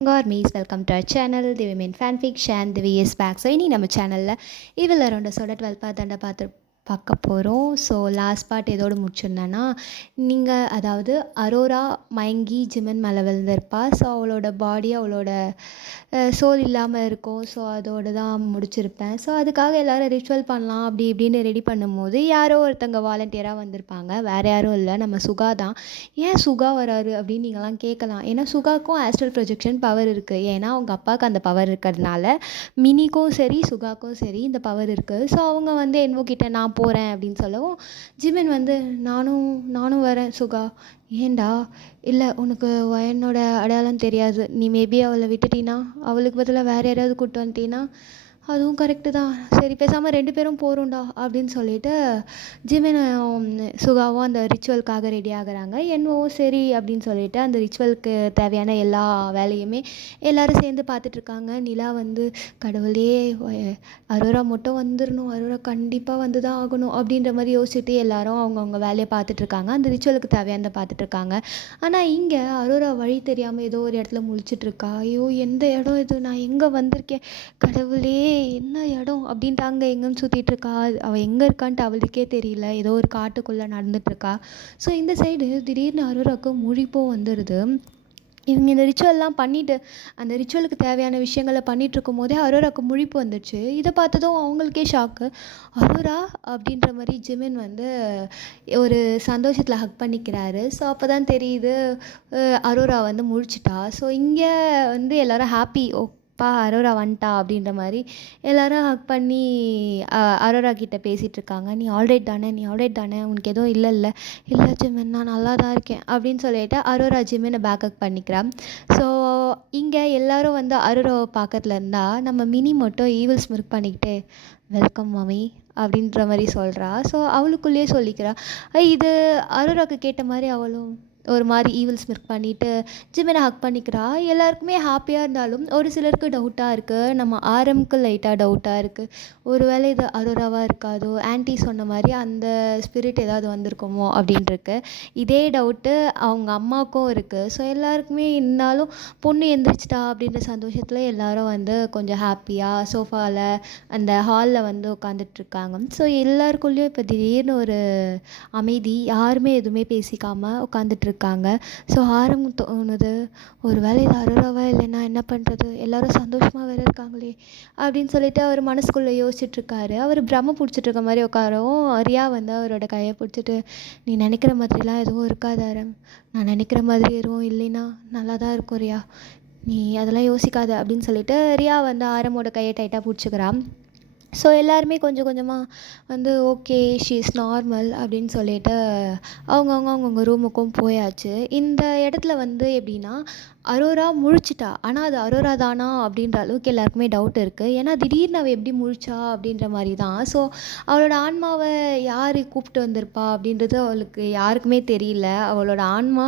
Gormies, welcome to our channel, The Women Fanfiction, The VS Back. So, இனி நம்ம சேனலில் இதில் 12 பார்ட் தாண்டா பார்க்க போகிறோம். ஸோ லாஸ்ட் பார்ட் எதோடு முடிச்சிருந்தேன்னா, நீங்கள் அதாவது அரோரா மயங்கி ஜிமன் மேலே விழுந்திருப்பா. ஸோ அவளோட பாடி அவளோட சோல் இல்லாமல் இருக்கும். ஸோ அதோடு தான் முடிச்சிருப்பேன். ஸோ அதுக்காக எல்லோரும் ரிச்சுவல் பண்ணலாம் அப்படி இப்படின்னு ரெடி பண்ணும்போது யாரோ ஒருத்தங்க வாலண்டியராக வந்திருப்பாங்க. வேறு யாரும் இல்லை, நம்ம சுகா தான். ஏன் சுகா வராரு அப்படின்னு நீங்களாம் கேட்கலாம். ஏன்னா சுகாக்கும் ஆஸ்ட்ரல் ப்ரொஜெக்ஷன் பவர் இருக்குது. ஏன்னா அவங்க அப்பாவுக்கு அந்த பவர் இருக்கிறதுனால மினிக்கும் சரி சுகாக்கும் சரி இந்த பவர் இருக்குது. ஸோ அவங்க வந்து என்னவோ நான் போகிறேன் அப்படின்னு சொல்லவும் ஜிமின் வந்து நானும் வரேன் சுகா. ஏண்டா? இல்லை, உனக்கு என்னோட அடையாளம் தெரியாது, நீ மேபி அவளை விட்டுட்டீன்னா அவளுக்கு பதிலாக வேறு யாராவது கூப்பிட்டு வந்துட்டீன்னா அதுவும் கரெக்டு தான், சரி பேசாமல் 2 பேரும் போகிறோம்டா அப்படின்னு சொல்லிட்டு ஜிமினும் சுகாவும் அந்த ரிச்சுவலுக்காக ரெடி ஆகுறாங்க. என்னவோ சரி அப்படின்னு சொல்லிட்டு அந்த ரிச்சுவலுக்கு தேவையான எல்லா வேலையுமே எல்லோரும் சேர்ந்து பார்த்துட்ருக்காங்க. நிலா வந்து கடவுளே அரோரா மட்டும் வந்துடணும், அரோரா கண்டிப்பாக வந்து தான் ஆகணும் அப்படின்ற மாதிரி யோசிச்சுட்டு எல்லாரும் அவங்கவுங்க வேலையை பார்த்துட்ருக்காங்க. அந்த ரிச்சுவலுக்கு தேவையானதை பார்த்துட்ருக்காங்க. ஆனால் இங்கே அரோரா வழி தெரியாமல் ஏதோ ஒரு இடத்துல முழிச்சிட்ருக்கா. ஐயோ, எந்த இடம் இது, நான் எங்கே வந்திருக்கேன், கடவுளே என்ன இடம் அப்படின்ட்டு அங்கே எங்கேன்னு சுற்றிட்டுருக்கா. அவள் எங்கே இருக்கான்ட்டு அவளுக்கே தெரியல. ஏதோ ஒரு காட்டுக்குள்ளே நடந்துகிட்ருக்கா. ஸோ இந்த சைடு திடீர்னு அரோராவுக்கு முழிப்பும் வந்துடுது. இவங்க இந்த ரிச்சுவல்லாம் பண்ணிவிட்டு அந்த ரிச்சுவலுக்கு தேவையான விஷயங்களை பண்ணிகிட்ருக்கும் போதே அரோராவுக்கு முழிப்பு வந்துடுச்சு. இதை பார்த்ததும் அவங்களுக்கே ஷாக்கு. அரோரா அப்படின்ற மாதிரி ஜிமின் வந்து ஒரு சந்தோஷத்தில் ஹக் பண்ணிக்கிறாரு. ஸோ அப்போ தான் தெரியுது அரோரா வந்து முழிச்சிட்டா. ஸோ இங்கே வந்து எல்லோரும் ஹாப்பி, அரோரா வந்துட்டா அப்படின்ற மாதிரி எல்லோரும் ஹக் பண்ணி அரோரா கிட்டே பேசிகிட்ருக்காங்க. நீ ஆல்ரைட் தானே, உனக்கு எதுவும் இல்லை ஜிமின், நான் நல்லா தான் இருக்கேன் அப்படின்னு சொல்லிட்டு அரோரா ஜிமினை பேக் ஹக் பண்ணிக்கிறான். ஸோ இங்கே எல்லோரும் வந்து அரோராவை பார்க்கறதுல இருந்தால் நம்ம மினி மட்டும் ஈவில் ஸ்மிர்க் பண்ணிக்கிட்டு வெல்கம் மம்மி அப்படின்ற மாதிரி சொல்கிறா. ஸோ அவளுக்குள்ளேயே சொல்லிக்கிறா. இது அரோராவுக்கு கேட்ட மாதிரி அவளும் ஒரு மாதிரி ஈவில் ஸ்மிர்க் பண்ணிவிட்டு ஜிமினை ஹக் பண்ணிக்கிறா. எல்லாருக்குமே ஹாப்பியாக இருந்தாலும் ஒரு சிலருக்கு டவுட்டாக இருக்குது. நம்ம ஆரம்க்கு லைட்டாக டவுட்டாக இருக்குது. ஒரு வேளை இது அரோராவாக இருக்காதோ, ஆன்ட்டி சொன்ன மாதிரி அந்த ஸ்பிரிட் ஏதாவது வந்திருக்குமோ அப்படின்ட்டுருக்கு. இதே டவுட்டு அவங்க அம்மாவுக்கும் இருக்குது. ஸோ எல்லாருக்குமே இருந்தாலும் பொண்ணு எந்திரிச்சிட்டா அப்படின்ற சந்தோஷத்தில் எல்லோரும் வந்து கொஞ்சம் ஹாப்பியாக சோஃபாவில் அந்த ஹாலில் வந்து உட்காந்துட்ருக்காங்க. ஸோ எல்லாருக்குள்ளேயும் இப்போ திடீர்னு ஒரு அமைதி, யாருமே எதுவுமே பேசிக்காமல் உட்காந்துட்ருக்காங்க. ஸோ தோணுது, ஒரு வேளை இது அரோராவா இல்லைன்னா என்ன பண்ணுறது, எல்லோரும் சந்தோஷமாக வேறு இருக்காங்களே அப்படின்னு சொல்லிட்டு அவர் மனசுக்குள்ளே யோசிச்சுட்ருக்காரு. அவர் பிரம்ம பிடிச்சிட்ருக்க மாதிரி உட்காரவும் ரியா வந்து அவரோட கையை பிடிச்சிட்டு, நீ நினைக்கிற மாதிரிலாம் எதுவும் இருக்காது ஆரம், நான் நினைக்கிற மாதிரி எதுவும் இல்லைன்னா நல்லா தான் இருக்கும் ரியா, நீ அதெல்லாம் யோசிக்காத அப்படின்னு சொல்லிட்டு ரியா வந்து ஆரமோட கையை டைட்டாக பிடிச்சிக்கிறான். ஸோ எல்லாருமே கொஞ்சம் கொஞ்சமாக வந்து ஓகே ஷீ இஸ் நார்மல் அப்படின்னு சொல்லிட்டு அவங்கவுங்க ரூமுக்கும் போயாச்சு. இந்த இடத்துல வந்து எப்படின்னா அரோரா முழிச்சிட்டா. ஆனால் அது அரோரா தானா அப்படின்ற அளவுக்கு எல்லாருக்குமே டவுட் இருக்குது. ஏன்னா திடீர்னு அவள் எப்படி முழிச்சா அப்படின்ற மாதிரி தான். ஸோ அவளோட ஆன்மாவை யார் கூப்பிட்டு வந்திருப்பா அப்படின்றது அவளுக்கு யாருக்குமே தெரியல. அவளோட ஆன்மா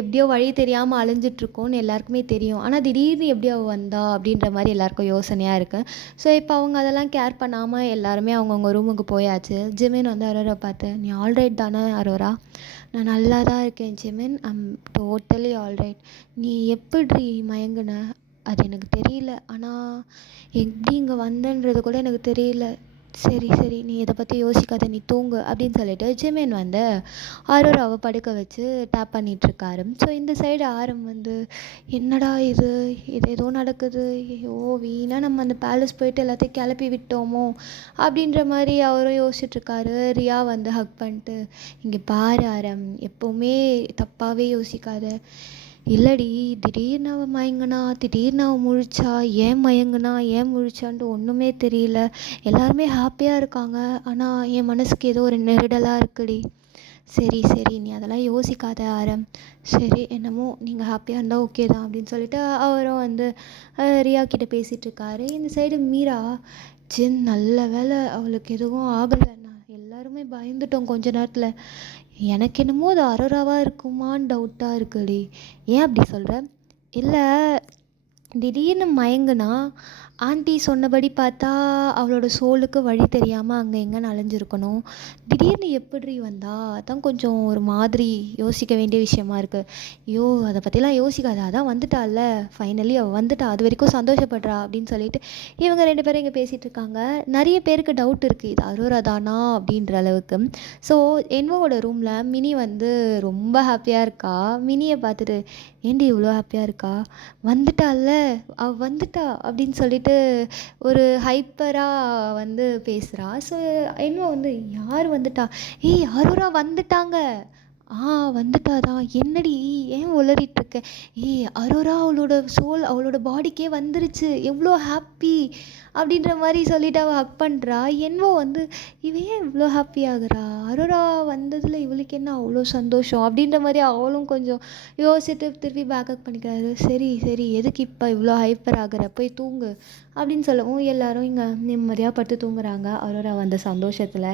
எப்படியோ வழி தெரியாமல் அலைஞ்சிட்ருக்கோன்னு எல்லாருக்குமே தெரியும். ஆனால் திடீர்னு எப்படி அவள் வந்தா அப்படின்ற மாதிரி எல்லாருக்கும் யோசனையாக இருக்குது. ஸோ இப்போ அவங்க அதெல்லாம் கேர் பண்ணாமல் எல்லாருமே அவங்கவுங்க ரூமுக்கு போயாச்சு. ஜிமின் வந்து அரோரா பார்த்து, நீ ஆல்ரைட் தானே அரோரா? நான் நல்லா தான் இருக்கேன் ஜிமின், ஐம் டோட்டலி ஆல்ரைட். நீ எப்படி மயங்குன அது எனக்கு தெரியல, ஆனால் எப்படி இங்கே வந்தன்றது கூட எனக்கு தெரியல. சரி நீ இதை பற்றி யோசிக்காத, நீ தூங்கு அப்படின்னு சொல்லிட்டு ஜிமின் வந்து அரோராவை படுக்க வச்சு டேப் பண்ணிகிட்ருக்காரு. ஸோ இந்த சைடு ஆரம் வந்து என்னடா இது ஏதோ நடக்குது, ஐயோ வீணாக நம்ம அந்த பேலஸ் போயிட்டு எல்லாத்தையும் கிளப்பி விட்டோமோ அப்படின்ற மாதிரி அவரும் யோசிச்சுட்ருக்காரு. ரியா வந்து ஹக் பண்ணிட்டு, இங்கே பாரு ஆரம், எப்போவுமே தப்பாகவே யோசிக்காத. இல்லடி, திடீர்னு அவள் மயங்கினா, திடீர்னு அவள் முழிச்சா, ஏன் மயங்கினா ஏன் முழிச்சான்ட்டு ஒன்றுமே தெரியல. எல்லாருமே ஹாப்பியாக இருக்காங்க, ஆனால் என் மனசுக்கு ஏதோ ஒரு நெருடலாக இருக்குடி. சரி நீ அதெல்லாம் யோசிக்காத ஆரம், சரி என்னமோ நீங்கள் ஹாப்பியாக இருந்தால் ஓகே தான் அப்படின்னு சொல்லிட்டு அவரும் வந்து ரியா கிட்டே பேசிகிட்ருக்காரு. இந்த சைடு மீரா, ஜின் நல்ல வேலை அவளுக்கு எதுவும் ஆகலை, நான் எல்லாருமே பயந்துட்டோம் கொஞ்ச நேரத்தில், எனக்கு என்னமோ அது அரோராவாக இருக்குமான்னு டவுட்டாக இருக்குடி. ஏன் அப்படி சொல்கிற? இல்லை, திடீர்னு மயங்குனா ஆன்ட்டி சொன்னபடி பார்த்தா அவளோட சோலுக்கு வழி தெரியாமல் அங்கே எங்கேன்னு அலைஞ்சிருக்கணும். திடீர்னு எப்படி வந்தா? அதான் கொஞ்சம் ஒரு மாதிரி யோசிக்க வேண்டிய விஷயமா இருக்குது. ஐயோ, அதை பற்றிலாம் யோசிக்காத, அதான் வந்துட்டால, ஃபைனலி அவள் வந்துட்டா, அது வரைக்கும் சந்தோஷப்படுறா அப்படின்னு சொல்லிட்டு இவங்க 2 பேரும் இங்கே பேசிகிட்டு இருக்காங்க. நிறைய பேருக்கு டவுட் இருக்குது, இது அரோரா தானா அப்படின்ற அளவுக்கு. ஸோ என்வோவோட ரூமில் மினி வந்து ரொம்ப ஹாப்பியாக இருக்கா. மினியை பார்த்துட்டு, ஏண்டி இவ்வளோ ஹாப்பியாக இருக்கா? வந்துட்டால, அவ வந்துட்டா அப்படின்னு சொல்லிட்டு ஒரு ஹைப்பராக வந்து பேசுகிறா. ஸோ என்னவோ வந்து யார் வந்துட்டா? ஏய், அரோரா வந்துட்டாங்க. வந்துட்டா தான். என்னடி ஏன் உளறிட்டுருக்க? ஏய், அரோரா அவளோட சோல் அவளோட பாடிக்கே வந்துருச்சு, எவ்வளோ ஹாப்பி அப்படின்ற மாதிரி சொல்லிட்டு அவள் ஹக் பண்ணுறா. என்னவோ வந்து இவ ஏன் இவ்வளோ ஹாப்பி ஆகுறா? அரோரா வந்ததில் இவளுக்கு என்ன அவ்வளோ சந்தோஷம் அப்படின்ற மாதிரி அவளும் கொஞ்சம் யோசிச்சுட்டு திருப்பி பேக்கப் பண்ணிக்கிறாரு. சரி சரி, எதுக்கு இப்போ இவ்வளோ ஹைப்பர் ஆகுற, போய் தூங்கு அப்படின்னு சொல்லவும் எல்லாரும் இங்கே நிம்மதியாக படுத்து தூங்குறாங்க அரோரா வந்த சந்தோஷத்தில்.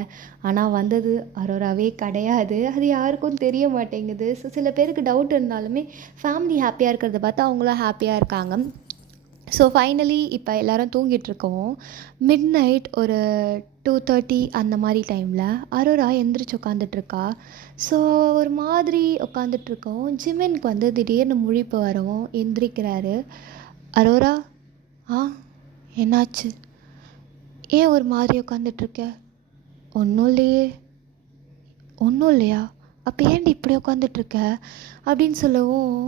ஆனால் வந்தது அரோராவே கிடையாது, அது யாருக்கும் தெரிய மாட்டேங்குது. ஸோ சில பேருக்கு டவுட் இருந்தாலுமே ஃபேமிலி ஹாப்பியாக இருக்கிறத பார்த்து அவங்களும் ஹாப்பியாக இருக்காங்க. ஸோ ஃபைனலி இப்போ எல்லோரும் தூங்கிட்டுருக்கோம். மிட் நைட் ஒரு 2:30 அந்த மாதிரி டைமில் அரோரா எந்திரிச்சு உட்காந்துட்ருக்கா. ஸோ ஒரு மாதிரி உட்காந்துட்ருக்கோம். ஜிமினுக்கு வந்து திடீர்னு முழிப்பு வரவும் எந்திரிக்கிறாரு. அரோரா, என்னாச்சு? ஏன் ஒரு மாதிரி உட்காந்துட்ருக்க? ஒன்றும் இல்லையே. ஒன்றும் இல்லையா? அப்போ ஏன்டி இப்படி உட்காந்துட்ருக்க அப்படின்னு சொல்லவும்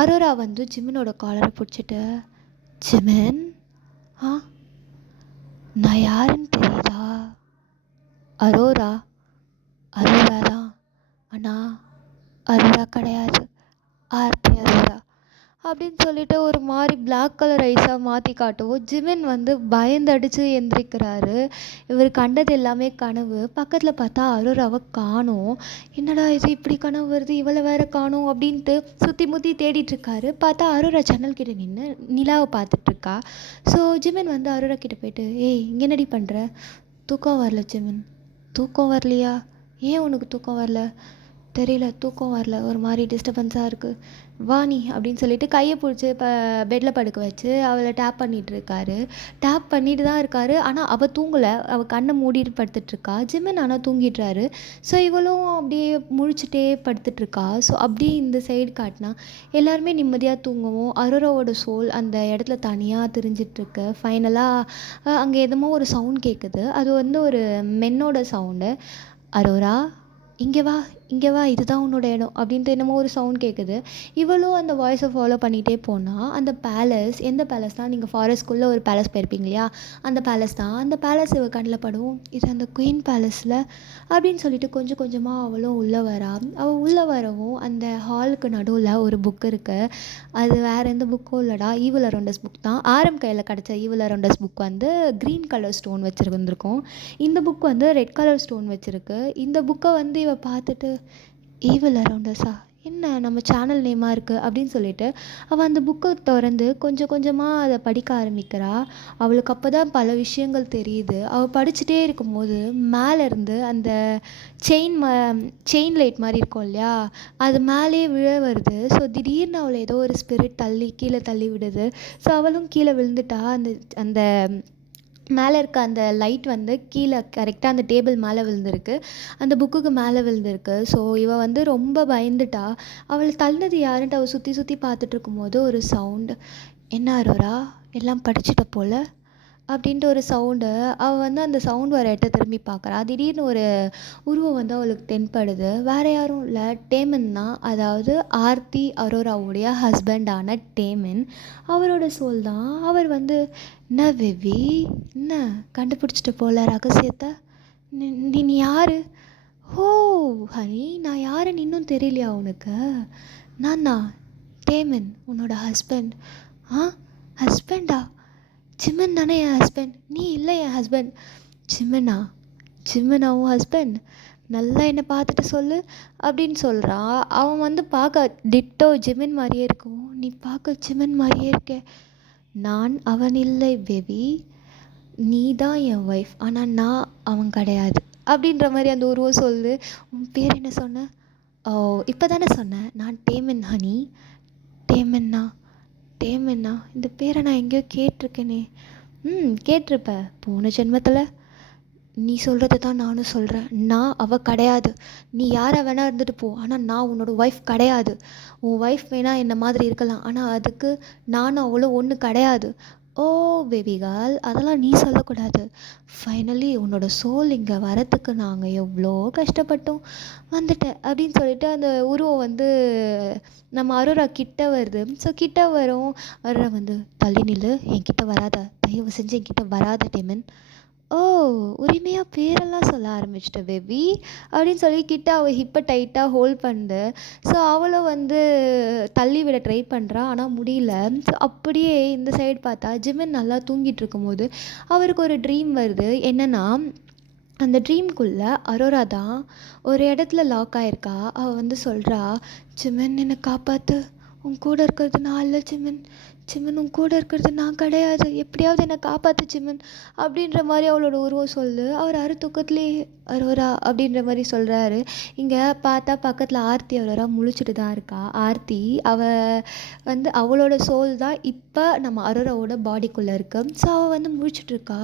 அரோரா வந்து ஜிமினோட காலரை பிடிச்சிட்டு, ஜிமின், நான் யாருன்னு தெரியுதா? அரோரா. அரோரா தான், ஆனால் அரோரா கிடையாது, ஆர்த்தி அரோரா அப்படின்னு சொல்லிட்டு ஒரு மாதிரி பிளாக் கலர் ஐஸாக மாற்றி காட்டவும் ஜிமின் வந்து பயந்தடிச்சு எந்திரிக்கிறாரு. இவர் கண்டது எல்லாமே கனவு. பக்கத்தில் பார்த்தா அரோராவை காணோம். என்னடா இது, இப்படி கனவு வருது, இவளை வேற காணோம் அப்படின்ட்டு சுற்றி முற்றி தேடிட்டுருக்காரு. பார்த்தா அரோரா ஜன்னல் கிட்ட நின்று நிலாவை பார்த்துட்ருக்கா. ஸோ ஜிமின் வந்து அரோரா கிட்ட போயிட்டு, ஏய், இங்கே என்னடி பண்ணுற? தூக்கம் வரல ஜிமின். தூக்கம் வரலையா? ஏன் உனக்கு தூக்கம் வரல? தெரியல, தூக்கம் வரல, ஒரு மாதிரி டிஸ்டர்பன்ஸாக இருக்குது, வா நீ அப்படின்னு சொல்லிட்டு கையை பிடிச்சி இப்போ பெட்டில் படுக்க வச்சு அவளை டேப் பண்ணிகிட்டு இருக்காரு. டேப் பண்ணிட்டு தான் இருக்காரு, ஆனால் அவள் தூங்கலை, அவள் கண்ணை மூடிட்டு படுத்துட்ருக்கா. ஜிமின் ஆனால் தூங்கிடுறாரு. ஸோ இவளும் அப்படியே முழிச்சிட்டே படுத்துட்ருக்கா. ஸோ அப்படியே இந்த சைடு காட்டினா எல்லாருமே நிம்மதியாக தூங்கவும் அரோராவோட சோல் அந்த இடத்துல தனியாக திரிஞ்சிட்ருக்கு. ஃபைனலாக அங்கே எதுமோ ஒரு சவுண்ட் கேட்குது. அது வந்து ஒரு மென்னோட சவுண்டு. அரோரா, இங்கே வா, இங்கே வா, இதுதான் உன்னோட இடம் அப்படின்ட்டு என்னமோ ஒரு சவுண்ட் கேட்குது. இவளும் அந்த வாய்ஸை ஃபாலோ பண்ணிகிட்டே போனால் அந்த பேலஸ், எந்த பேலஸ் தான், நீங்கள் ஃபாரஸ்ட்குள்ளே ஒரு பேலஸ் போயிருப்பீங்க இல்லையா, அந்த பேலஸ் தான். அந்த பேலஸ் இவள் கண்ணில் படும். இது அந்த குயின் பேலஸில் அப்படின்னு சொல்லிட்டு கொஞ்சம் கொஞ்சமாக அவளும் உள்ளே வரா. அவள் உள்ளே வரவும் அந்த ஹாலுக்கு நடுவில் ஒரு புக் இருக்குது. அது வேறு எந்த புக்கும் இல்லைடா, ஈவில் அரௌண்டஸ் புக் தான். ஆரம் கையில் கிடச்ச ஈவில் அரௌண்டஸ் புக் வந்து க்ரீன் கலர் ஸ்டோன் வச்சுருந்துருக்கும். இந்த புக் வந்து ரெட் கலர் ஸ்டோன் வச்சுருக்கு. இந்த புக்கை வந்து இவள் பார்த்துட்டு, ஈவில் அரௌண்டஸா, என்ன நம்ம சேனல் நேமாக இருக்குது அப்படின்னு சொல்லிட்டு அவள் அந்த புக்கை திறந்து கொஞ்சம் கொஞ்சமாக அதை படிக்க ஆரம்பிக்கிறா. அவளுக்கு அப்போ தான் பல விஷயங்கள் தெரியுது. அவள் படிச்சுட்டே இருக்கும்போது மேலேருந்து அந்த செயின் லைட் மாதிரி இருக்கும் இல்லையா, அது மேலே விழ வருது. ஸோ திடீர்னு அவளை ஏதோ ஒரு ஸ்பிரிட் தள்ளி கீழே தள்ளி விடுது. ஸோ அவளும் கீழே விழுந்துட்டா. அந்த அந்த மேலே இருக்க அந்த லைட் வந்து கீழே கரெக்டாக அந்த டேபிள் மேலே விழுந்திருக்கு, அந்த புக்குக்கு மேலே விழுந்திருக்கு. ஸோ இவள் வந்து ரொம்ப பயந்துட்டா. அவளை தள்ளினது யாருன்ட்டு அவள் சுற்றி சுற்றி பார்த்துட்டு இருக்கும்போது ஒரு சவுண்டு, என்ன அரோரா, எல்லாம் படிச்சுட்ட போல் அப்படின்ட்டு ஒரு சவுண்டு. அவள் வந்து அந்த சவுண்ட் வர இடத்த திரும்பி பார்க்குறா. திடீர்னு ஒரு உருவம் வந்து அவளுக்கு தென்படுது. வேறு யாரும் இல்லை, டேமன் தான். அதாவது ஆர்த்தி அரோராவுடைய ஹஸ்பண்டான டேமன், அவரோட சோல் தான். அவர் வந்து, என்ன பேபி, என்ன கண்டுபிடிச்சிட்டு போல ரகசியத்தை, நீ யார்? ஓ ஹனி, நான் யாருன்னு இன்னும் தெரியலையா உனக்கு? நான் தான் டேமன், உன்னோட ஹஸ்பண்ட். ஹஸ்பண்டா? ஜிமின் தானே என் ஹஸ்பண்ட், நீ இல்லை என் ஹஸ்பண்ட். ஜிமினா? ஜிமினாவும் ஹஸ்பண்ட்? நல்லா என்னை பார்த்துட்டு சொல்லு அப்படின்னு சொல்கிறான். அவன் வந்து பார்க்க டிட்டோ ஜிமின் மாதிரியே இருக்கும். நீ பார்க்க ஜிமின் மாதிரியே இருக்க. நான் அவன் இல்லை பேபி, நீ தான் என் ஒய்ஃப், ஆனால் நான் அவன் கிடையாது அப்படின்ற மாதிரி அந்த உருவம் சொல்லு. உன் பேர் என்ன சொன்ன? ஓ, இப்போ தானே சொன்னேன், நான் டேமன் ஹனி. டேமன்னா? டேமன்னா, இந்த பேரை நான் எங்கேயோ கேட்டிருக்கேனே. கேட்டிருப்ப. போன ஜென்மத்தில் நீ சொல்கிறத தான் நானும் சொல்கிறேன். நான் அவள் கிடையாது. நீ யாரை வேணா இருந்துட்டு போ, ஆனால் நான் உன்னோட ஒய்ஃப் கிடையாது. உன் ஒய்ஃப் வேணா என்ன மாதிரி இருக்கலாம், ஆனால் அதுக்கு நானும் அவளும் ஒன்று கிடையாது. ஓ பேபி கேர்ள், அதெல்லாம் நீ சொல்லக்கூடாது. ஃபைனலி உன்னோட சோல் இங்கே வரத்துக்கு நாங்கள் எவ்வளோ கஷ்டப்பட்டோம், வந்துட்டேன் அப்படின்னு சொல்லிட்டு அந்த உருவம் வந்து நம்ம அரோரா கிட்ட வருது. ஸோ கிட்ட வரும். அரோரா வந்து தள்ளி நில்லு, என்கிட்ட வராத, தயவு செஞ்சு என்கிட்ட வராத டெமன். ஓ உரிமையாக பேரெல்லாம் சொல்ல ஆரம்பிச்சிட்ட பேபி அப்படின்னு சொல்லி கிட்ட அவள் ஹிப்பை டைட்டாக ஹோல்ட் பண்ணுது. ஸோ அவளும் வந்து தள்ளி விட ட்ரை பண்ணுறா, ஆனால் முடியல. ஸோ அப்படியே இந்த சைடு பார்த்தா ஜிமின் நல்லா தூங்கிட்டு இருக்கும்போது அவருக்கு ஒரு ட்ரீம் வருது. என்னென்னா, அந்த ட்ரீம்குள்ளே அரோரா தான் ஒரு இடத்துல லாக் ஆகிருக்கா. அவள் வந்து சொல்கிறா, ஜிமின் என்னை காப்பாற்று, உன் கூட இருக்கிறது நான் இல்லை ஜிமின், ஜிமின் உன் கூட இருக்கிறது நான் கிடையாது, எப்படியாவது என்னை காப்பாற்று ஜிமின் அப்படின்ற மாதிரி அவளோட உருவம் சொல்லு. அவர் தூக்கத்துலேயே அரோரா அப்படின்ற மாதிரி சொல்கிறாரு. இங்கே பார்த்தா பக்கத்தில் ஆர்த்தி அரோரா முழிச்சிட்டு தான் இருக்கா. ஆர்த்தி வந்து அவளோட சோல் தான் இப்போ நம்ம அரோராவோட பாடிக்குள்ளே இருக்கு. ஸோ அவள் வந்து முழிச்சிட்டு இருக்கா.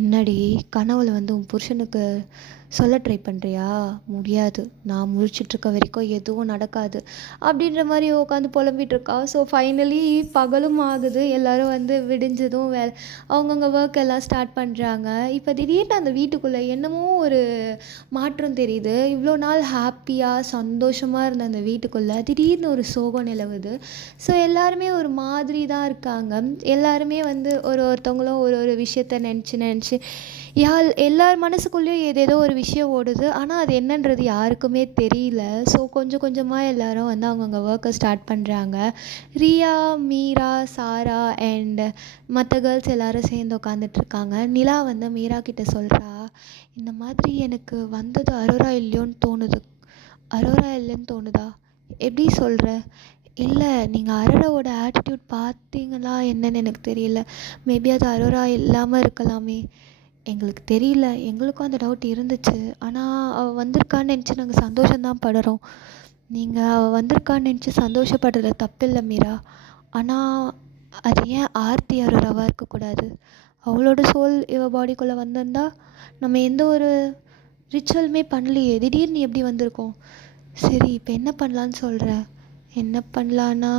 என்னடி கனவுல வந்து உன் புருஷனுக்கு சொல்ல ட்ரை பண்ணுறியா? முடியாது, நான் முழிச்சிட்ருக்க வரைக்கும் எதுவும் நடக்காது அப்படின்ற மாதிரி உட்காந்து புலம்பிகிட்ருக்கா. ஸோ ஃபைனலி பகலும் ஆகுது. எல்லோரும் வந்து விடிஞ்சதும் அவங்கவுங்க ஒர்க் எல்லாம் ஸ்டார்ட் பண்ணுறாங்க. இப்போ திடீர்னு அந்த வீட்டுக்குள்ளே என்னமோ ஒரு மாற்றம் தெரியுது. இவ்வளோ நாள் ஹாப்பியாக சந்தோஷமாக இருந்த அந்த வீட்டுக்குள்ளே திடீர்னு ஒரு சோகம் நிலவுது. ஸோ எல்லாருமே ஒரு மாதிரி தான் இருக்காங்க. எல்லாருமே வந்து ஒருத்தவங்களும் ஒரு விஷயத்த நினச்சி எல்லார் மனசுக்குள்ளேயும் ஏதேதோ ஒரு விஷயம் ஓடுது. ஆனால் அது என்னன்றது யாருக்குமே தெரியல. ஸோ கொஞ்சம் கொஞ்சமாக எல்லோரும் வந்து அவங்கவுங்க ஒர்க்கை ஸ்டார்ட் பண்ணுறாங்க. ரியா, மீரா, சாரா அண்ட் மற்ற கேர்ள்ஸ் எல்லோரும் சேர்ந்து உட்காந்துட்ருக்காங்க. நிலா வந்து மீரா கிட்டே சொல்கிறா, இந்த மாதிரி எனக்கு வந்தது அரோரா இல்லையோன்னு தோணுது. அரோரா இல்லைன்னு தோணுதா? எப்படி சொல்கிற? இல்லை, நீங்கள் அரோராவோட ஆட்டிடியூட் பார்த்தீங்களா என்னன்னு எனக்கு தெரியல. மேபி அது அரோரா இல்லாமல் இருக்கலாமே. எங்களுக்கு தெரியல, எங்களுக்கும் அந்த டவுட் இருந்துச்சு. ஆனால் அவள் வந்திருக்கான்னு நினச்சி நாங்கள் சந்தோஷம்தான் படுறோம். நீங்கள் அவள் வந்திருக்கான்னு நினச்சி சந்தோஷப்படுறது தப்பில்லை மீரா. ஆனால் அது ஏன் ஆர்த்தி அரோராவாக இருக்கக்கூடாது? அவளோட சோல் இவள் பாடிக்குள்ளே வந்திருந்தா நம்ம எந்த ஒரு ரிச்சுவலுமே பண்ணலையே, திடீர்னு எப்படி வந்திருக்கோம்? சரி, இப்போ என்ன பண்ணலான்னு சொல்கிற? என்ன பண்ணலான்னா,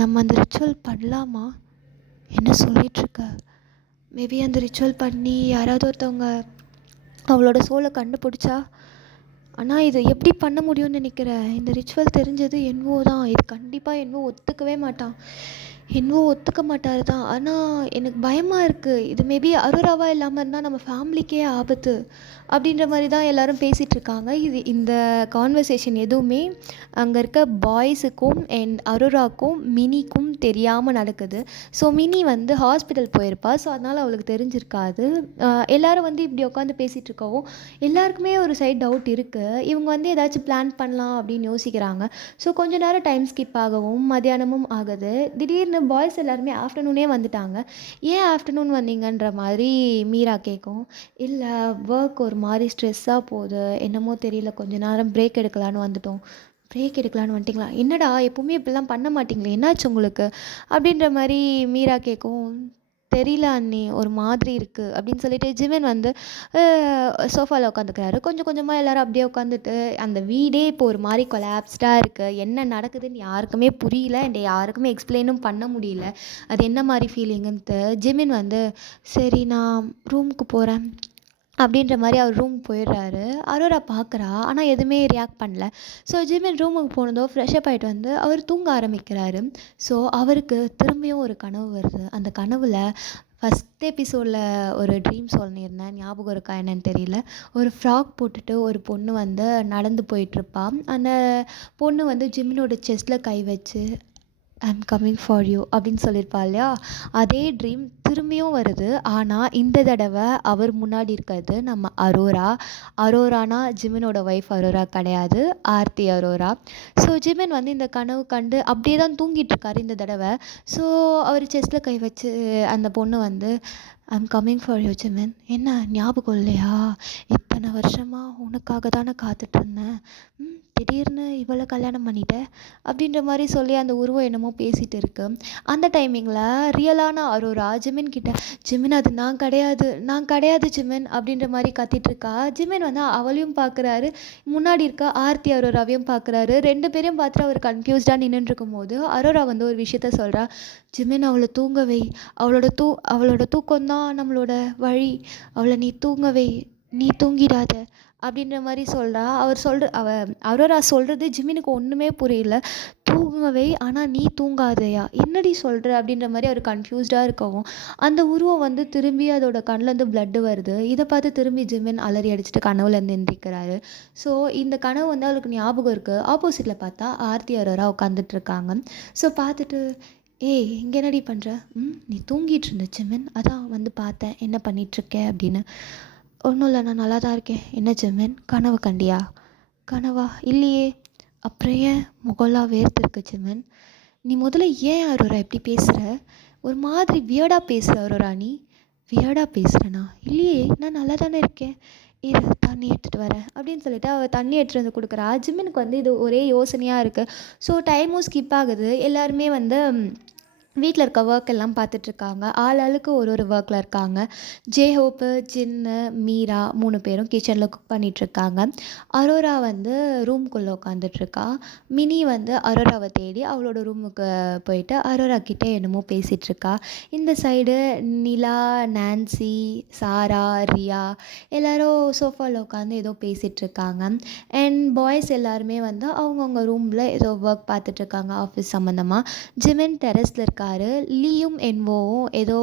நம்ம அந்த ரிச்சுவல் பண்ணலாமா? என்ன சொல்லிகிட்ருக்க? மேபி அந்த ரிச்சுவல் பண்ணி யாராவது ஒருத்தவங்க அவளோட சோலை கண்டுபிடிச்சா. ஆனால் இது எப்படி பண்ண முடியும்னு நினைக்கிறேன்? இந்த ரிச்சுவல் தெரிஞ்சது என்வோ தான். இது கண்டிப்பாக என்வோ ஒத்துக்கவே மாட்டான். என்வோ ஒத்துக்க மாட்டார் தான். ஆனால் எனக்கு பயமாக இருக்குது. இது மேபி அரோராவாக இல்லாமல் இருந்தால் நம்ம ஃபேமிலிக்கே ஆபத்து அப்படின்ற மாதிரி தான் எல்லோரும் பேசிகிட்ருக்காங்க. இந்த கான்வர்சேஷன் எதுவுமே அங்கே இருக்க பாய்ஸுக்கும் அண்ட் அரோராக்கும் மினிக்கும் தெரியாமல் நடக்குது. ஸோ மினி வந்து ஹாஸ்பிட்டல் போயிருப்பா. ஸோ அதனால் அவளுக்கு தெரிஞ்சிருக்காது. எல்லோரும் வந்து இப்படி உட்காந்து பேசிகிட்டு இருக்கவும் எல்லாருக்குமே ஒரு சைட் டவுட் இருக்குது. இவங்க வந்து ஏதாச்சும் பிளான் பண்ணலாம் அப்படின்னு யோசிக்கிறாங்க. ஸோ கொஞ்ச நேரம் டைம் ஸ்கிப் ஆகவும் மத்தியானமும் ஆகுது. திடீர்னு பாய்ஸ் எல்லாருமே ஆஃப்டர்நூனே வந்துட்டாங்க. ஏன் ஆஃப்டர்நூன் வந்தீங்கன்ற மாதிரி மீரா கேட்கும். இல்லை, ஒர்க் ஒரு மாதிரி ஸ்ட்ரெஸ்ஸாக போகுது, என்னமோ தெரியல, கொஞ்ச நேரம் பிரேக் எடுக்கலான்னு வந்துட்டோம். பிரேக் எடுக்கலான்னு வந்துட்டிங்களா? என்னடா எப்போவுமே இப்படிலாம் பண்ண மாட்டிங்களே, என்னாச்சு உங்களுக்கு அப்படின்ற மாதிரி மீரா கேட்கும். தெரியல அண்ணி, ஒரு மாதிரி இருக்குது அப்படின்னு சொல்லிட்டு ஜிமின் வந்து சோஃபாவில் உட்காந்துக்கிறாரு. கொஞ்சம் கொஞ்சமாக எல்லோரும் அப்படியே உட்காந்துட்டு அந்த வீடே இப்போ ஒரு மாதிரி கொலாப்ஸ்டாக இருக்குது. என்ன நடக்குதுன்னு யாருக்குமே புரியல அண்ட் யாருக்குமே எக்ஸ்பிளைனும் பண்ண முடியல. அது என்ன மாதிரி ஃபீலிங்குன்ட்டு ஜிமின் வந்து, சரி நான் ரூமுக்கு போகிறேன் அப்படின்ற மாதிரி அவர் ரூம் போயிடுறாரு. அரோரா பார்க்குறா, ஆனால் எதுவுமே ரியாக்ட் பண்ணல. ஸோ ஜிமின் ரூமுக்கு போனதோ ஃப்ரெஷ்அப் ஆகிட்டு வந்து அவர் தூங்க ஆரம்பிக்கிறாரு. ஸோ அவருக்கு திரும்பியும் ஒரு கனவு வருது. அந்த கனவில் ஃபஸ்ட் எபிசோடில் ஒரு ட்ரீம் சொல்லியிருந்தேன், ஞாபகம் இருக்கா என்னன்னு தெரியல. ஒரு ஃப்ராக் போட்டுட்டு ஒரு பொண்ணு வந்து நடந்து போயிட்டுருப்பான். அந்த பொண்ணு வந்து ஜிமினோட செஸ்ட்டில் கை வச்சு ஐம் கம்மிங் ஃபார் யூ அப்படின்னு சொல்லியிருப்பா இல்லையா? அதே ட்ரீம் திரும்பியும் வருது. ஆனால் இந்த தடவை அவர் முன்னாடி இருக்கிறது நம்ம அரோரா. அரோரானா ஜிமினோட ஒய்ஃப் அரோரா கிடையாது, ஆர்த்தி அரோரா. ஸோ ஜிமின் வந்து இந்த கனவு கண்டு அப்படியே தான் தூங்கிட்டுருக்காரு இந்த தடவை. ஸோ அவர் செஸ்ட்டில் கை வச்சு அந்த பொண்ணு வந்து I'm coming for you Jimin, என்ன ஞாபகம் இல்லையா? இத்தனை வருஷமாக உனக்காக தானே காத்துட்ருந்தேன். திடீர்னு இவளை கல்யாணம் பண்ணிட்டேன் அப்படின்ற மாதிரி சொல்லி அந்த உருவம் என்னமோ பேசிகிட்டு இருக்கு. அந்த டைமிங்கில் ரியலான அரோரா ஜிமின் ஜிமின் கிட்ட, "ஜிமின் அது நான் கிடையாது, நான் கிடையாது ஜிமின்" அப்படின்ற மாதிரி கத்திட்டு இருக்கா. ஜிமின் வந்து அவளையும் பார்க்குறாரு, முன்னாடி இருக்க ஆர்த்தி அரோராவையும் பார்க்குறாரு. 2 பேரையும் பார்த்துட்டு அவர் கன்ஃபியூஸ்டாக நின்றுட்டு இருக்கும்போது அரோரா வந்து ஒரு விஷயத்த சொல்கிறா. "ஜிமின் அவளை தூங்க வை, அவளோட தூக்கம் தான் நம்மளோட வழி, அவளை நீ தூங்க வை, நீ தூங்கிடாத" அப்படின்ற மாதிரி சொல்கிறா. அரோரா சொல்கிறது ஜிமினுக்கு ஒன்றுமே புரியல. "தூங்கவை ஆனால் நீ தூங்காதயா, என்னடி சொல்கிற" அப்படின்ற மாதிரி அவர் கன்ஃபியூஸ்டாக இருக்கவும் அந்த உருவம் வந்து திரும்பி அதோட கண்ணிலேருந்து பிளட்டு வருது. இதை பார்த்து திரும்பி ஜிமின் அலறி அடிச்சுட்டு கனவுலேருந்து எந்திரிக்கிறாரு. ஸோ இந்த கனவு வந்து அவளுக்கு ஞாபகம் இருக்குது. ஆப்போசிட்டில் பார்த்தா ஆர்த்தி அரோரா உட்காந்துட்டு இருக்காங்க. ஸோ பார்த்துட்டு, "ஏய் இங்கே என்னடி பண்ணுற? நீ தூங்கிட்டு இருந்த ஜிமின், அதான் வந்து பார்த்தேன் என்ன பண்ணிகிட்ருக்க அப்படின்னு." "ஒன்றும் இல்லை, நான் நல்லா தான் இருக்கேன்." "என்ன ஜிமின், கனவு கண்டியா?" "கனவா? இல்லையே." "அப்புறம் ஏன் முகம்லாம் வேர்த்துருக்கு ஜிமின்?" "நீ முதல்ல ஏன் அரோரா இப்படி பேசுகிற? ஒரு மாதிரி வியர்டாக பேசுகிற அரோரா நீ." "வியர்டாக பேசுகிறேனா? இல்லையே, நான் நல்லா தானே இருக்கேன். இரு தண்ணி எடுத்துகிட்டு வரேன்" அப்படின்னு சொல்லிட்டு அவள் தண்ணி எடுத்துகிட்டு வந்து கொடுக்குறா. ஜிமினுக்கு வந்து இது ஒரே யோசனையாக இருக்குது. ஸோ டைமும் ஸ்கிப் ஆகுது. எல்லாருமே வந்து வீட்டில் இருக்க ஒர்க் எல்லாம் பார்த்துட்ருக்காங்க. ஆளுக்கு ஒரு ஒர்க்கில் இருக்காங்க. ஜேஹோப்பு, ஜின்னு, மீரா 3 பேரும் கிச்சனில் குக் பண்ணிகிட்ருக்காங்க. அரோரா வந்து ரூம்குள்ளே உட்காந்துட்ருக்கா. மினி வந்து அரோராவை தேடி அவளோட ரூமுக்கு போயிட்டு அரோரா கிட்டே என்னமோ பேசிகிட்ருக்கா. இந்த சைடு நிலா, நான்சி, சாரா, ரியா எல்லோரும் சோஃபாவில் உட்காந்து ஏதோ பேசிகிட்ருக்காங்க. அண்ட் பாய்ஸ் எல்லாருமே வந்து அவங்கவுங்க ரூமில் ஏதோ ஒர்க் பார்த்துட்ருக்காங்க ஆஃபீஸ் சம்மந்தமாக. ஜிமின் டெரஸில் இருக்காரு. லீயும் என்வோவும் ஏதோ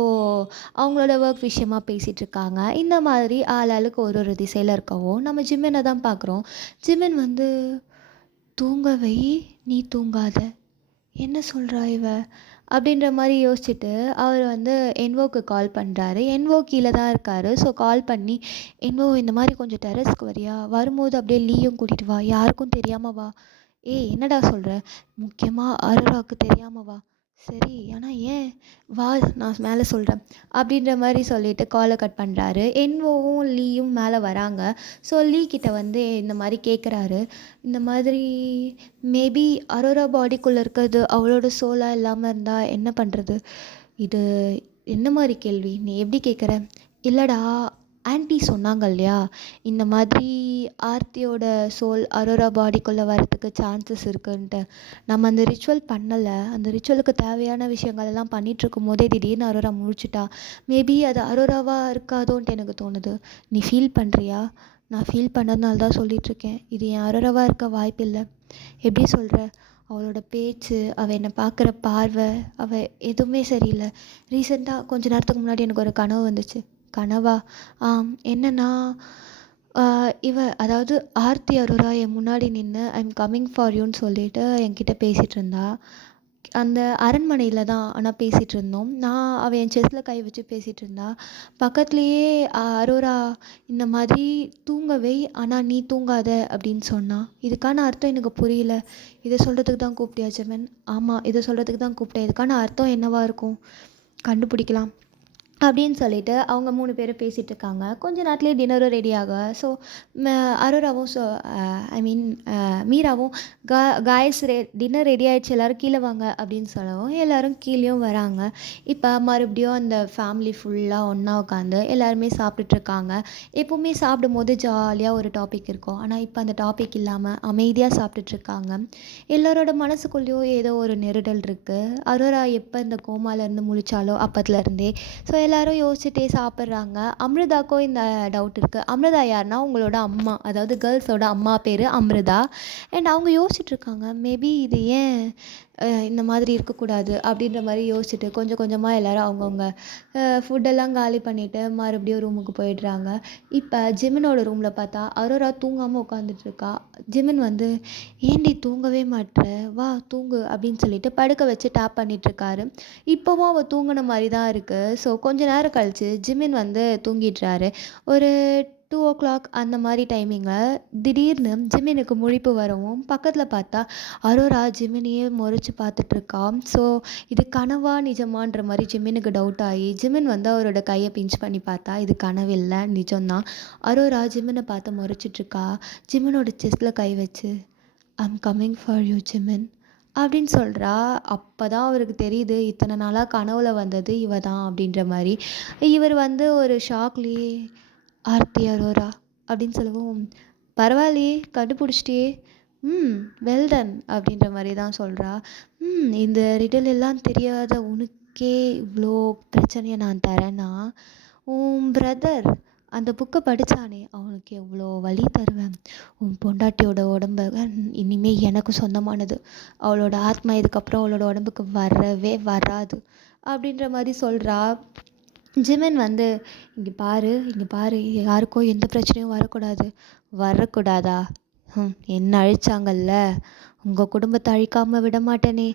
அவங்களோட ஒர்க் விஷயமா பேசிகிட்ருக்காங்க. இந்த மாதிரி ஆளுக்கு ஒரு திசையில் இருக்கவும் நம்ம ஜிமினை தான் பார்க்குறோம். ஜிமின் வந்து, "தூங்க வை, நீ தூங்காத, என்ன சொல்கிறா இவ?" அப்படின்ற மாதிரி யோசிச்சுட்டு அவர் வந்து என்வோக்கு கால் பண்ணுறாரு. என்வோ கீழே தான் இருக்கார். ஸோ கால் பண்ணி, "என்வோ இந்த மாதிரி கொஞ்சம் டெரஸ்க்கு வரியா? வரும்போது அப்படியே லீயும் கூட்டிகிட்டு வா, யாருக்கும் தெரியாமல் வா." "ஏய் என்னடா சொல்கிற? முக்கியமாக அரோராவுக்கு தெரியாமல் வா." "சரி, ஆனால் ஏன்? வா, நான் மேலே சொல்கிறேன்" அப்படின்ற மாதிரி சொல்லிவிட்டு காலை கட் பண்ணுறாரு. என்வோவும் லீயும் மேலே வராங்க. ஸோ லீ கிட்ட வந்து இந்த மாதிரி கேட்குறாரு. இந்த மாதிரி, "மேபி அரோரா பாடிக்குள்ளே இருக்கிறது அவளோட சோலாக இல்லாமல் இருந்தால் என்ன பண்ணுறது?" "இது என்ன மாதிரி கேள்வி? நீ எப்படி கேட்குற?" "இல்லைடா, ஆன்ட்டி சொன்னாங்க இல்லையா, இந்த மாதிரி ஆர்த்தியோட சோல் அரோரா பாடிக்குள்ளே வரத்துக்கு சான்சஸ் இருக்குன்ட்டு. நம்ம அந்த ரிச்சுவல் பண்ணலை. அந்த ரிச்சுவலுக்கு தேவையான விஷயங்கள் எல்லாம் பண்ணிகிட்ருக்கும் போதே திடீர்னு அரோரா முழிச்சிட்டா. மேபி அது அரோராவாக இருக்காதோன்ட்டு எனக்கு தோணுது. நீ ஃபீல் பண்ணுறியா?" "நான் ஃபீல் பண்ணதுனால தான் சொல்லிகிட்ருக்கேன். இது என் அரோராவாக இருக்க வாய்ப்பில்லை." "எப்படி சொல்கிற?" "அவளோட பேச்சு, அவள் என்னை பார்க்குற பார்வை, அவள் எதுவுமே சரியில்லை. ரீசெண்டாக கொஞ்ச நேரத்துக்கு முன்னாடி எனக்கு ஒரு கனவு வந்துச்சு." "கனவா?" என்னன்னா, அதாவது ஆர்த்தி அரோரா என் முன்னாடி நின்று ஐம் கம்மிங் ஃபார் யூன்னு சொல்லிட்டு என்கிட்ட பேசிகிட்டு இருந்தா. அந்த அரண்மனையில் தான் ஆனால் பேசிகிட்டு இருந்தோம். அவள் என் செஸ்ட்டில் கை வச்சு பேசிகிட்டு இருந்தா. பக்கத்துலேயே அரோரா இந்த மாதிரி, "தூங்க வை ஆனால் நீ தூங்காத" அப்படின்னு சொன்னா. இதுக்கான அர்த்தம் எனக்கு புரியல. "இதை சொல்கிறதுக்கு தான் கூப்பிட்டியா ஜெமன்?" "ஆமாம், இதை சொல்கிறதுக்கு தான் கூப்பிட்டேன். இதுக்கான அர்த்தம் என்னவாக இருக்கும்? கண்டுபிடிக்கலாம்" அப்படின்னு சொல்லிட்டு அவங்க 3 பேரும் பேசிகிட்டு இருக்காங்க. கொஞ்ச நேரத்துலேயே டின்னரும் ரெடி ஆக. ஸோ அரோராவும் மீராவும், காய்ஸ் டின்னர் ரெடி ஆகிடுச்சு, எல்லோரும் கீழே வாங்க" அப்படின்னு சொல்லவும் எல்லோரும் கீழேயும் வராங்க. இப்போ மறுபடியும் அந்த ஃபேமிலி ஃபுல்லாக ஒன்றா உட்காந்து எல்லாருமே சாப்பிட்டுட்ருக்காங்க. எப்போவுமே சாப்பிடும்போது ஜாலியாக ஒரு டாபிக் இருக்கும். ஆனால் இப்போ அந்த டாபிக் இல்லாமல் அமைதியாக சாப்பிட்டுட்ருக்காங்க. எல்லோரோட மனசுக்குள்ளேயும் ஏதோ ஒரு நெருடல் இருக்குது. அரோரா எப்போ இந்த கோமாலேருந்து முழிச்சாலோ அப்போத்துலேருந்தே. ஸோ எல்லோரும் யோசிச்சுட்டே சாப்பிட்றாங்க. அம்ருதாக்கும் இந்த டவுட் இருக்குது. அம்ருதா யாருன்னா உங்களோட அம்மா, அதாவது கேர்ள்ஸோட அம்மா பேர் அம்ருதா. அண்ட் அவங்க யோசிச்சுட்ருக்காங்க, மேபி இது ஏன் இந்த மாதிரி இருக்கக்கூடாது அப்படின்ற மாதிரி யோசிச்சுட்டு கொஞ்சம் கொஞ்சமாக எல்லோரும் அவங்கவுங்க ஃபுட்டெல்லாம் காலி பண்ணிவிட்டு மறுபடியும் ரூமுக்கு போயிடுறாங்க. இப்போ ஜிமினோட ரூமில் பார்த்தா அரோரா தூங்காமல் உட்காந்துட்ருக்கா. ஜிமின் வந்து, "ஏண்டி தூங்கவே மாட்ற? வா தூங்கு" அப்படின்னு சொல்லிட்டு படுக்க வச்சு டேப் பண்ணிகிட்ருக்காரு. இப்போவும் அவள் தூங்கின மாதிரி தான் இருக்குது. ஸோ கொஞ்ச நேரம் கழித்து ஜிமின் வந்து தூங்கிடுறாரு. ஒரு 2:00 அந்த மாதிரி டைமிங்கில் திடீர்னு ஜிமினுக்கு முழிப்பு வரவும் பக்கத்தில் பார்த்தா அரோரா ஜிமினையே முறைச்சி பார்த்துட்ருக்கா. ஸோ இது கனவா நிஜமான்ற மாதிரி ஜிமினுக்கு டவுட் ஆகி ஜிமின் வந்து அவரோட கையை பிஞ்ச் பண்ணி பார்த்தா இது கனவில்லை, நிஜம்தான். அரோரா ஜிமினை பார்த்து முறைச்சிட்ருக்கா. ஜிமினோட செஸ்ட்டில் கை வச்சு, "I'm coming for you Jimin, அப்படின்னு சொல்றா. அப்பதான் அவருக்கு தெரியுது, இத்தனை நாளா கனவுல வந்தது இவ தான் அப்படின்ற மாரி. இவர் வந்து ஒரு ஷாக்லயே, "ஆர்த்தி அரோரா" அப்படின்னு சொல்லவும், "பரவாயில்லையே கண்டுபிடிச்சிட்டியே. ம். வெல் டன்" அப்படின்ற மாரி தான் சொல்றா. இந்த ரிடில் எல்லாம் தெரியாத உனக்கே இவ்ளோ பிரச்சனைய நான் தரேன்னா, உன் பிரதர் அந்த புக்க படிச்சானே, அவனுக்கு எவ்ளோ வலி தருவேன். உன் பொண்டாட்டியோட உடம்ப இனிமே எனக்கு சொந்தமானது. அவளோட ஆத்மா இதுக்கப்புறம் அவளோட உடம்புக்கு வரவே வராது." அப்படின்ற மாரி சொல்றா. ஜிமின் வந்து, இங்க பாரு யாருக்கும் எந்த பிரச்சனையும் வரக்கூடாது." "வரக்கூடாதா? என்ன அழிச்சாங்கல்ல, உங்க குடும்பத்தை அழிக்காம விட மாட்டேனே.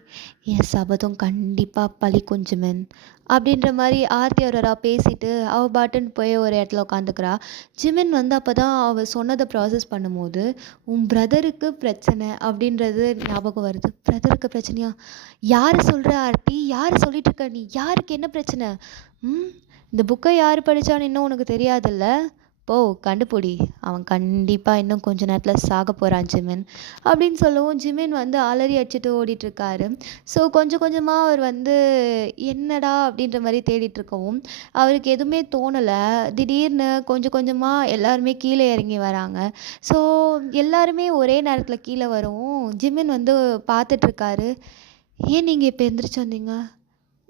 என் சபதம் கண்டிப்பா பலிக்கும் ஜிமின்." அப்படின்ற மாதிரி ஆர்த்தி அரோரா பேசிட்டு அவ பாட்டுன்னு போய் ஒரு இடத்துல உட்காந்துக்கிறா. ஜிமின் வந்து அப்பதான் அவ சொன்னதை ப்ராசஸ் பண்ணும்போது, உன் பிரதருக்கு பிரச்சனை அப்படின்றது ஞாபகம் வருது. பிரதருக்கு பிரச்சனையா? யாரு சொல்ற ஆர்த்தி? யாரு சொல்லிட்டு இருக்க நீ? யாருக்கு என்ன பிரச்சனை? ம் இந்த புக்கை யார் படிச்சான்னு இன்னும் உனக்கு தெரியாதுல்ல? போ கண்டுபிடி. அவன் கண்டிப்பா இன்னும் கொஞ்ச நேரத்துல சாக போறான் ஜிமின்." அப்படின்னு சொல்லவும் ஜிமின் வந்து அலறி அடிச்சுட்டு ஓடிட்டு இருக்காரு. ஸோ கொஞ்சம் கொஞ்சமா அவர் வந்து என்னடா அப்படின்ற மாதிரி தேடிட்டு இருக்கவும் அவருக்கு எதுவுமே தோணலை. திடீர்னு கொஞ்சம் கொஞ்சமா எல்லாருமே கீழே இறங்கி வராங்க. ஸோ எல்லாருமே ஒரே நேரத்தில் கீழே வரவும் ஜிமின் வந்து பார்த்துட்டு இருக்காரு. "ஏன் நீங்கள் இப்போ எந்திரிச்சு வந்தீங்க?"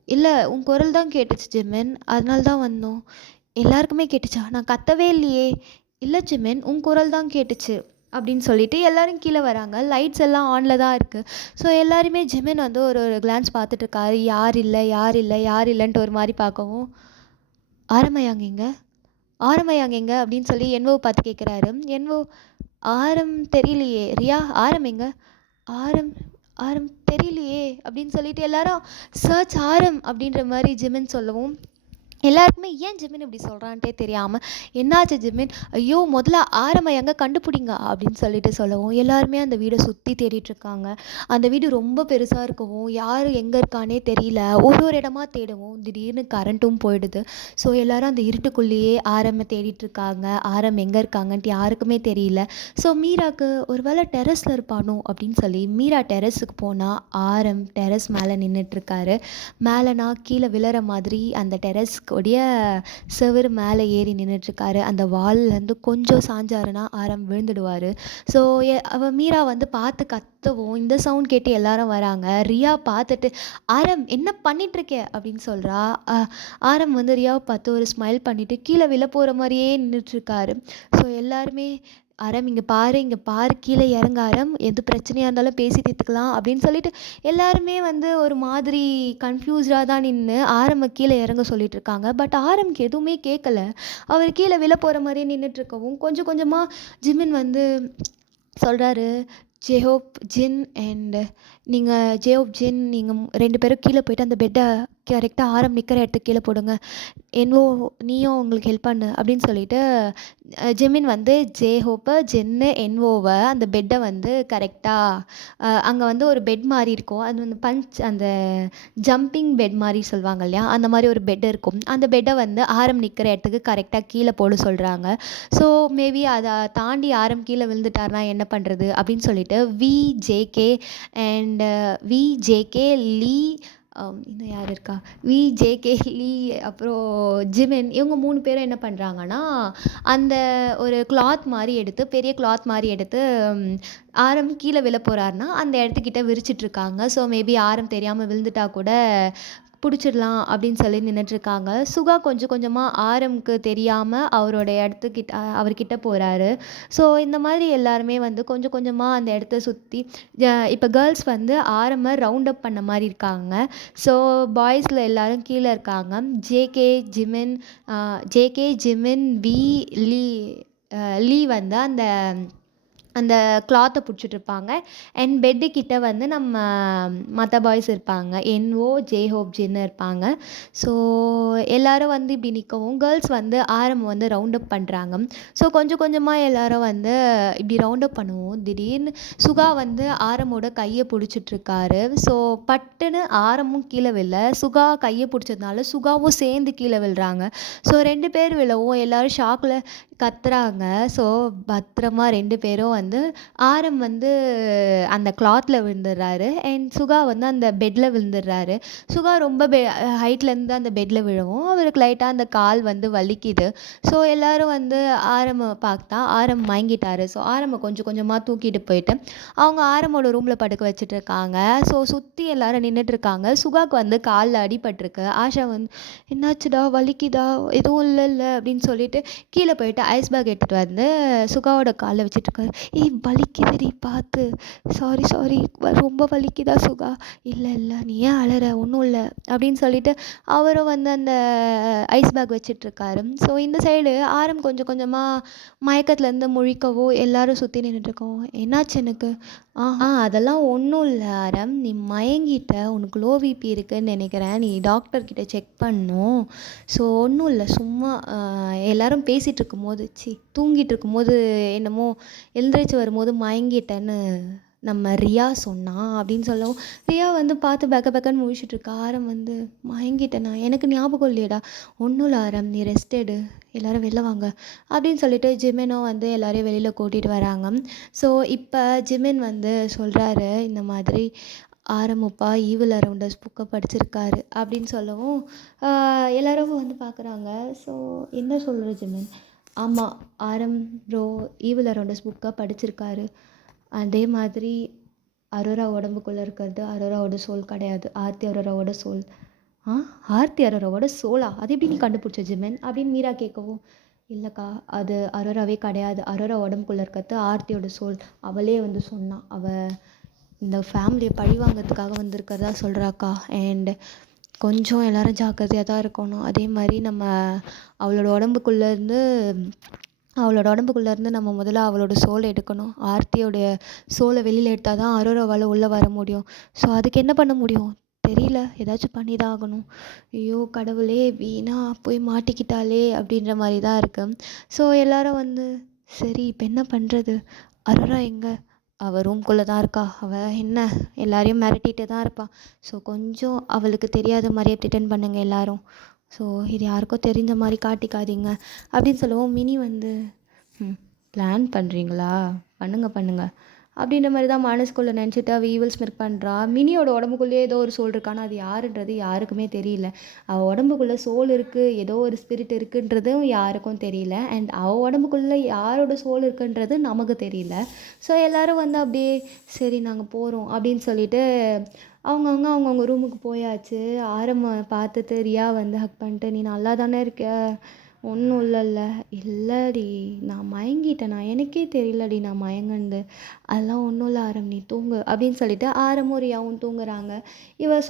"இல்லை, உன் குரல் தான் கேட்டுச்சு ஜிமின், அதனால தான் வந்தோம்." "எல்லாருக்குமே கேட்டுச்சா? நான் கத்தவே இல்லையே." "இல்லை ஜிமின், உன் குரல் தான் கேட்டுச்சு." அப்படின்னு சொல்லிட்டு எல்லாரும் கீழே வராங்க. லைட்ஸ் எல்லாம் ஆனில் தான் இருக்குது. ஸோ எல்லாருமே ஜிமின் வந்து ஒரு ஒரு கிளான்ஸ் பார்த்துட்டு இருக்காரு. யார் இல்லை யார் இல்லை யார் இல்லைன்ட்டு ஒரு மாதிரி பார்க்கவும், "ஆரம்பயாங்க எங்க? ஆரம்பயாங்க எங்க?" அப்படின்னு சொல்லி என்வோவை பார்த்து கேட்குறாரு. என்வோ, "ஆரம் தெரியலையே." "ரியா, ஆரம் எங்க?" "ஆரம் ஆரம் தெரியலையே." அப்படின்னு சொல்லிட்டு எல்லாரும் சர்ச் ஆரம் அப்படின்ற மாதிரி ஜிமின் சொல்லவும் எல்லாருக்குமே ஏன் ஜிமின் இப்படி சொல்கிறான்ட்டே தெரியாமல், "என்னாச்சு ஜிமின்? ஐயோ முதல்ல ஆரம்பயங்க கண்டுபிடிங்க." அப்படின்னு சொல்லிட்டு சொல்லவும் எல்லாருமே அந்த வீடை சுற்றி தேடிட்டுருக்காங்க. அந்த வீடு ரொம்ப பெருசாக இருக்கவும் யார் எங்கே இருக்கானே தெரியல. ஒரு ஒரு இடமா தேடவும் திடீர்னு கரண்ட்டும் போயிடுது. ஸோ எல்லாரும் அந்த இருட்டுக்குள்ளேயே ஆரம்ப தேடிட்டுருக்காங்க. ஆரம் எங்கே இருக்காங்கன்ட்டு யாருக்குமே தெரியல. ஸோ மீராக்கு ஒரு வேளை டெரஸில் இருப்பானோ அப்படின்னு சொல்லி மீரா டெரஸுக்கு போனால் ஆரம் டெரஸ் மேலே நின்றுட்டுருக்காரு. மேலேனா கீழே விழற மாதிரி அந்த டெரஸ்க்கு உடைய செவுரு மேலே ஏறி நின்றுட்டுருக்காரு. அந்த வால்லேருந்து கொஞ்சம் சாஞ்சாருன்னா ஆரம் விழுந்துடுவார். ஸோ மீரா வந்து பார்த்து கத்தவும் இந்த சவுண்ட் கேட்டு எல்லாரும் வராங்க. ரியா பார்த்துட்டு, "ஆரம் என்ன பண்ணிகிட்ருக்க?" அப்படின்னு சொல்கிறா. ஆரம் வந்து ரியாவை பார்த்து ஒரு ஸ்மைல் பண்ணிவிட்டு கீழே விழ போகிற மாதிரியே நின்றுட்டுருக்காரு. ஸோ எல்லாருமே, "ஆரம் இங்கே பாரு இங்கே பாரு, கீழே இறங்க ஆரம், எது பிரச்சனையாக இருந்தாலும் பேசி தீர்த்துக்கலாம்." அப்படின்னு சொல்லிட்டு எல்லாருமே வந்து ஒரு மாதிரி கன்ஃப்யூஸ்டாக தான் நின்று ஆரம்ப கீழே இறங்க சொல்லிட்டு இருக்காங்க. பட் ஆரம்க்கு எதுவுமே கேட்கல. அவர் கீழே விழ போகிற மாதிரியே நின்றுட்டுருக்கவும் கொஞ்சம் கொஞ்சமாக ஜிமின் வந்து சொல்கிறாரு, "ஜெஹோப் ஜின் அண்ட் நீங்கள் ஜெயோப் ஜின் நீங்கள் 2 பேரும் கீழே போயிட்டு அந்த பெட்டை கரெக்டாக ஆரம் நிற்கிற இடத்துக்கு கீழே போடுங்க. என்வோ நீயும் உங்களுக்கு ஹெல்ப் பண்ணு." அப்படின்னு சொல்லிட்டு ஜெமின் வந்து ஜேஹோப்பை ஜென்னு என்வோவை அந்த பெட்டை வந்து கரெக்டாக அங்கே வந்து ஒரு பெட் மாதிரி இருக்கும். அது வந்து அந்த ஜம்பிங் பெட் மாதிரி சொல்லுவாங்க இல்லையா, அந்த மாதிரி ஒரு பெட் இருக்கும். அந்த பெட்டை வந்து ஆரம் நிற்கிற இடத்துக்கு கரெக்டாக கீழே போட சொல்கிறாங்க. ஸோ மேபி அதை தாண்டி ஆரம் கீழே விழுந்துட்டார்னா என்ன பண்ணுறது அப்படின்னு சொல்லிட்டு விஜேகே அண்ட் விஜேகே லீ, இன்னும் யார் இருக்கா, விஜேகே லீ அப்புறம் ஜிமின், இவங்க 3 பேரும் என்ன பண்ணுறாங்கன்னா அந்த ஒரு கிளாத் மாதிரி எடுத்து பெரிய கிளாத் மாதிரி எடுத்து ஆரம் கீழே விழ போகிறாருன்னா அந்த இடத்துக்கிட்ட விரிச்சிட்ருக்காங்க. ஸோ மேபி ஆரம் தெரியாமல் விழுந்துட்டா கூட பிடிச்சிடலாம் அப்படின்னு சொல்லி நின்றுட்டுருக்காங்க. சுகா கொஞ்சம் கொஞ்சமாக ஆரம்க்கு தெரியாமல் அவரோட இடத்துக்கிட்ட அவர்கிட்ட போகிறாரு. ஸோ இந்த மாதிரி எல்லாருமே வந்து கொஞ்சம் கொஞ்சமாக அந்த இடத்த சுற்றி இப்போ கேர்ள்ஸ் வந்து ஆரம்ப ரவுண்ட் அப் பண்ண மாதிரி இருக்காங்க. ஸோ பாய்ஸில் எல்லோரும் கீழே இருக்காங்க. ஜேகே ஜிமின் லீ லீ வந்து அந்த அந்த கிளாத்தை பிடிச்சிட்ருப்பாங்க. அண்ட் பெட்டுக்கிட்ட வந்து நம்ம மற்ற பாய்ஸ் இருப்பாங்க. என்ஓ ஜேஹோப் ஜின்னு இருப்பாங்க. ஸோ எல்லோரும் வந்து இப்படி நிற்கவும் கேர்ள்ஸ் வந்து ஆரம் வந்து ரவுண்ட் அப் பண்ணுறாங்க. ஸோ கொஞ்சம் கொஞ்சமாக எல்லோரும் வந்து இப்படி ரவுண்ட் அப் பண்ணுவோம். திடீர்னு சுகா வந்து ஆரமோட கையை பிடிச்சிட்ருக்காரு. ஸோ பட்டுன்னு ஆரமும் கீழே விழ, சுகா கையை பிடிச்சதுனால சுகாவும் சேர்ந்து கீழே விழுறாங்க. ஸோ 2 பேர் விழவும் எல்லோரும் ஷாக்கில் கத்துறாங்க. ஸோ பத்திரமா 2 பேரும் வந்து ஆரம் வந்து அந்த கிளாத்ல விழுந்துடுறாரு அண்ட் சுகா வந்து அந்த பெட்ல விழுந்துடுறாரு. சுகா ரொம்ப ஹைட்லேருந்து அந்த பெட்ல விழவும் அவருக்கு லைட்டாக அந்த கால் வந்து வலிக்குது. ஸோ எல்லாரும் வந்து ஆரம்ப பார்த்தா ஆரம் மயங்கிட்டாரு. ஸோ ஆரம்ப கொஞ்சம் கொஞ்சமாக தூக்கிட்டு போயிட்டு அவங்க ஆரமோட ரூமில் படுக்க வச்சுட்டு இருக்காங்க. ஸோ சுற்றி எல்லாரும் நின்றுட்டு இருக்காங்க. சுகாவுக்கு வந்து காலில் அடிபட்டிருக்கு. ஆஷா வந்து என்னாச்சுடா வலிக்குதா எதுவும் இல்லைல்ல அப்படின்னு சொல்லிட்டு கீழே போயிட்டு ஐஸ் பேக் எடுத்துகிட்டு வந்து சுகாவோட காலில் வச்சிட்ருக்காரு. ஏய் வலிக்குதுடி பார்த்து, சாரி சாரி ரொம்ப வலிக்குதா சுகா? இல்லை இல்லை நீ ஏன் அழற ஒன்றும் இல்லை அப்படின்னு சொல்லிட்டு அவரும் வந்து அந்த ஐஸ் பேக் வச்சிட்ருக்காரு. ஸோ இந்த சைடு ஆரம் கொஞ்சம் கொஞ்சமாக மயக்கத்துலேருந்து முழிக்கவோ எல்லாரும் சுற்றி நின்றுட்டுருக்கோம். என்னாச்சு எனக்கு? அதெல்லாம் ஒன்றும் இல்லை ஆரம், நீ மயங்கிட்ட, உனக்கு லோ பிபி இருக்குன்னு நினைக்கிறேன், நீ டாக்டர்கிட்ட செக் பண்ணணும். ஸோ ஒன்றும் இல்லை சும்மா எல்லாரும் பேசிகிட்டு இருக்கும்போது தூங்கிட்டு இருக்கும்போது என்னமோ எழுந்திரிச்சு வரும்போது மயங்கிட்டேன்னு நம்ம ரியா சொன்னா அப்படின்னு சொல்லவும் ரியா வந்து பார்த்து பெக்கன்னு முழிச்சிட்டு இருக்கா. ஆரம் வந்து மயங்கிட்டேனா எனக்கு ஞாபகம் இல்லையடா. ஒன்றும் இல்லை ஆரம், நீ ரெஸ்ட் எடு, எல்லாரும் வெளில வாங்க அப்படின்னு சொல்லிட்டு ஜிமினும் வந்து எல்லாரையும் வெளியில் கூட்டிகிட்டு வராங்க. ஸோ இப்போ ஜிமின் வந்து சொல்கிறாரு இந்த மாதிரி ஆரம்பப்பா ஈவில் அரவுண்டர்ஸ் புக்கை படிச்சிருக்காரு அப்படின்னு சொல்லவும் எல்லாரும் வந்து பார்க்குறாங்க. ஸோ என்ன சொல்கிற ஜிமின்? ஆமாம் ஆரம் ப்ரோ ஈவில் அரவுண்டர்ஸ் புக்கை படிச்சிருக்காரு. அதே மாதிரி அரோரா உடம்புக்குள்ளே இருக்கிறது அரோராவோட சோல் கிடையாது, ஆர்த்தி அரோராவோட சோல். ஆர்த்தி அரோராவோட சோலா? அது எப்படி நீ கண்டுபிடிச்ச ஜிமின் அப்படின்னு மீரா கேட்கவும், இல்லைக்கா அது அரோராவே கிடையாது, அரோரா உடம்புக்குள்ளே இருக்கிறது ஆர்த்தியோட சோல். அவளே வந்து சொன்னான், அவள் இந்த ஃபேமிலியை பழி வாங்கிறதுக்காக வந்திருக்கிறதா சொல்கிறாக்கா. அண்ட் கொஞ்சம் எல்லோரும் ஜாக்கிரதையாக தான் இருக்கணும். அதே மாதிரி நம்ம அவளோட உடம்புக்குள்ளேருந்து நம்ம முதல்ல அவளோட சோலை எடுக்கணும். ஆர்த்தியோடைய சோலை வெளியில் எடுத்தால் தான் அரோராவால் உள்ளே வர முடியும். ஸோ அதுக்கு என்ன பண்ண முடியும் தெரியல, ஏதாச்சும் பண்ணி தான் ஆகணும். ஐயோ கடவுளே, வீணா போய் மாட்டிக்கிட்டாலே அப்படின்ற மாதிரி தான் இருக்கு. ஸோ எல்லாரும் வந்து சரி இப்போ என்ன பண்ணுறது, அரோரா எங்கே? அவள் ரூம்குள்ளே தான் இருக்கா, அவள் என்ன எல்லாரையும் மிரட்டிகிட்டு தான் இருப்பாள். ஸோ கொஞ்சம் அவளுக்கு தெரியாத மாதிரியே ப்ரிட்டன் பண்ணுங்க எல்லாரும். ஸோ இது யாருக்கும் தெரிஞ்ச மாதிரி காட்டிக்காதீங்க அப்படின்னு சொல்லவும் மினி வந்து பிளான் பண்ணுறீங்களா, பண்ணுங்க அப்படின்ற மாதிரி தான் மனசுக்குள்ளே நினச்சிட்டு அவள் ஈவில் ஸ்மிர்க் பண்ணுறா. மினியோட உடம்புக்குள்ளேயே ஏதோ ஒரு சோல் இருக்கானா அது யாருன்றது யாருக்குமே தெரியல. அவள் உடம்புக்குள்ளே சோல் இருக்குது, ஏதோ ஒரு ஸ்பிரிட் இருக்குன்றதும் யாருக்கும் தெரியல. அண்ட் அவள் உடம்புக்குள்ளே யாரோட சோல் இருக்குன்றது நமக்கு தெரியல. ஸோ எல்லோரும் வந்து அப்படியே சரி நாங்கள் போகிறோம் அப்படின்னு சொல்லிட்டு அவங்கவுங்க ரூமுக்கு போயாச்சு. ஆரம்ப பார்த்துட்டு ரியா வந்து ஹக் பண்ணிட்டு நீ நல்லா தானே இருக்க? ஒன்றும் இல்லைடி நான் மயங்கிட்டேனா, எனக்கே தெரியலடி நான் மயங்கண்டு, அதெல்லாம் ஒன்றும் இல்லை ஆரம் நீ தூங்கு அப்படின்னு சொல்லிட்டு ஆரமும் ரியாவும் தூங்குறாங்க.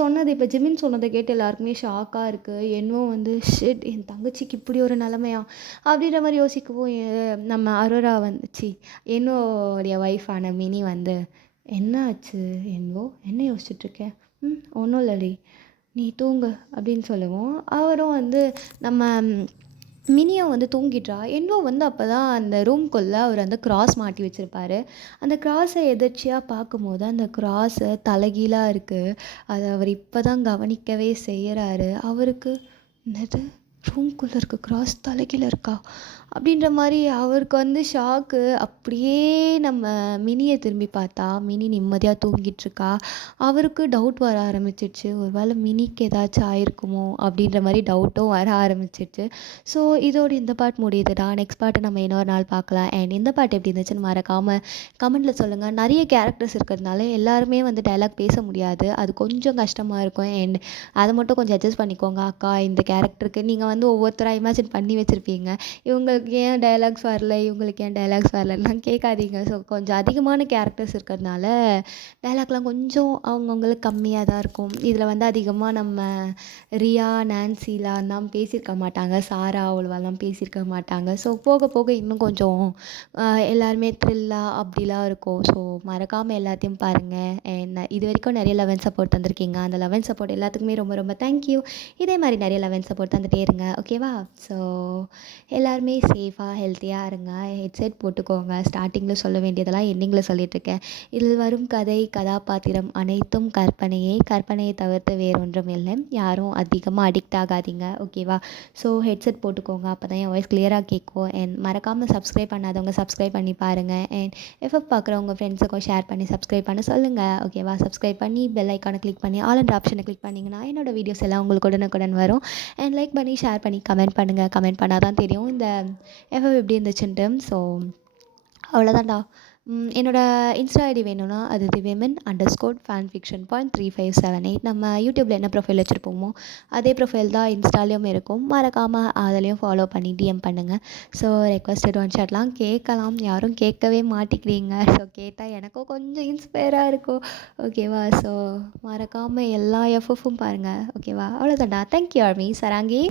சொன்னது இப்போ ஜிமின் சொன்னதை கேட்டு எல்லாருக்குமே ஷாக்காக இருக்குது. என்னவோ வந்து ஷிட் என் தங்கச்சிக்கு இப்படி ஒரு நிலமையா அப்படின்ற மாதிரி யோசிக்கவும் நம்ம அரோரா வந்துச்சு என்னோடைய ஒய்ஃபான மினி வந்து என்ன ஆச்சு என்னவோ என்ன யோசிச்சுட்ருக்கேன்? ஒன்றும் இல்லடி நீ தூங்கு அப்படின்னு சொல்லவும் அவரும் வந்து நம்ம மினியும் வந்து தூங்கிட்றா. என்னவோ வந்து அப்போ தான் அந்த ரூம்குள்ளே அவர் அந்த கிராஸ் மாட்டி வச்சுருப்பாரு. அந்த கிராஸை எதர்ச்சியாக பார்க்கும்போது அந்த கிராஸு தலைகீழாக இருக்குது. அதை அவர் இப்போ தான் கவனிக்கவே செய்கிறாரு. அவருக்கு என்னது ரூம்குள்ளே இருக்க கிராஸ் தலைகீழ இருக்கா அப்படின்ற மாதிரி அவருக்கு வந்து ஷாக்கு. அப்படியே நம்ம மினியை திரும்பி பார்த்தா மினி நிம்மதியாக தூங்கிட்டுருக்கா. அவருக்கு டவுட் வர ஆரம்பிச்சிடுச்சு, ஒரு வேளை மினிக்கு ஏதாச்சும் ஆயிருக்குமோ அப்படின்ற மாதிரி டவுட்டும் வர ஆரம்பிச்சிடுச்சு. ஸோ இதோடு இந்த பார்ட் முடியுதுடா. நெக்ஸ்ட் பார்ட்டை நம்ம இன்னொரு நாள் பார்க்கலாம். அண்ட் இந்த பார்ட் எப்படி இருந்துச்சுன்னு மறக்காமல் கமெண்ட்டில் சொல்லுங்கள். நிறைய கேரக்டர்ஸ் இருக்கிறதுனால எல்லாருமே வந்து டைலாக் பேச முடியாது, அது கொஞ்சம் கஷ்டமாக இருக்கும். அண்ட் அதை மட்டும் கொஞ்சம் அட்ஜஸ்ட் பண்ணிக்கோங்க. அக்கா இந்த கேரக்டருக்கு நீங்கள் வந்து ஒவ்வொருத்தராக இமேஜின் பண்ணி வச்சுருப்பீங்க, இவங்களுக்கு ஏன் டைலாக்ஸ் வரல இவங்களுக்கு ஏன் டைலாக்ஸ் வரலலாம் கேட்காதீங்க. ஸோ கொஞ்சம் அதிகமான கேரக்டர்ஸ் இருக்கிறதுனால டைலாக்லாம் கொஞ்சம் அவங்கவுங்களுக்கு கம்மியாக தான் இருக்கும். இதில் வந்து அதிகமாக நம்ம ரியா நான்சிலாம் தான் பேசியிருக்க மாட்டாங்க, சாரா அவ்வளோவாலாம் பேசியிருக்க மாட்டாங்க. ஸோ போக போக இன்னும் கொஞ்சம் எல்லாருமே த்ரில்லாக அப்படிலாம் இருக்கும். ஸோ மறக்காமல் எல்லாத்தையும் பாருங்கள். இது வரைக்கும் நிறைய லெவன் சப்போர்ட் தந்திருக்கீங்க, அந்த லெவன் சப்போர்ட் எல்லாத்துக்குமே ரொம்ப ரொம்ப தேங்க்யூ. இதே மாதிரி நிறைய லெவன் சப்போர்ட் தந்துகிட்டே இருங்க. பாருங்கள் ஓகேவா. ஸோ எல்லாருமே சேஃபாக ஹெல்த்தியாக இருங்க. ஹெட்செட் போட்டுக்கோங்க. ஸ்டார்டிங்கில் சொல்ல வேண்டியதெல்லாம் எண்டிங்கில் சொல்லிகிட்ருக்கேன். இதில் வரும் கதை கதாபாத்திரம் அனைத்தும் கற்பனையே. கற்பனையை தவிர்த்து வேறொன்றும் இல்லை. யாரும் அதிகமாக அடிக்ட் ஆகாதீங்க ஓகேவா. ஸோ ஹெட்செட் போட்டுக்கோங்க. அப்போ தான் என் வாய்ஸ் கிளியராக கேட்கும். அண்ட் மறக்காமல் சப்ஸ்கிரைப் பண்ணாதவங்க சப்ஸ்கிரைப் பண்ணி பாருங்கள். அண்ட் எஃப்எஃப் பார்க்குறவங்க ஃப்ரெண்ட்ஸுக்கும் ஷேர் பண்ணி சப்ஸ்கிரைப் பண்ண சொல்லுங்கள் ஓகேவா. சப்ஸ்கிரைப் பண்ணி பெல் ஐக்கானை கிளிக் பண்ணி ஆல் என்ற ஆப்ஷனை கிளிக் பண்ணிங்கன்னா என்னோடய வீடியோஸ் எல்லாம் உங்களுக்கு உடனுக்குடன் வரும். அண்ட் லைக் பண்ணி ஷேர் பண்ணி கமெண்ட் பண்ணுங்கள். கமெண்ட் பண்ணால் தான் தெரியும் இந்த எஃப்எஃப் எப்படி இருந்துச்சுன்ட்டு. ஸோ அவ்வளோதான்டா. என்னோடய இன்ஸ்டா ஐடி வேணும்னா அது thewomen_fanfiction.3578. நம்ம யூடியூப்பில் என்ன ப்ரொஃபைல் வச்சுருப்போமோ அதே ப்ரொஃபைல் தான் இன்ஸ்டாலேயும் இருக்கும். மறக்காமல் அதுலேயும் ஃபாலோ பண்ணி டிஎம் பண்ணுங்கள். ஸோ ரெக்வஸ்டட் ஒன் ஷாட்லாம் கேட்கலாம். யாரும் கேட்கவே மாட்டிக்கிறீங்க. ஸோ கேட்டால் எனக்கும் கொஞ்சம் இன்ஸ்பயராக இருக்கும் ஓகேவா. ஸோ மறக்காமல் எல்லா எஃப்எஃப்பும் பாருங்கள் ஓகேவா. அவ்வளோதான்டா. Thank you army சராங்கி.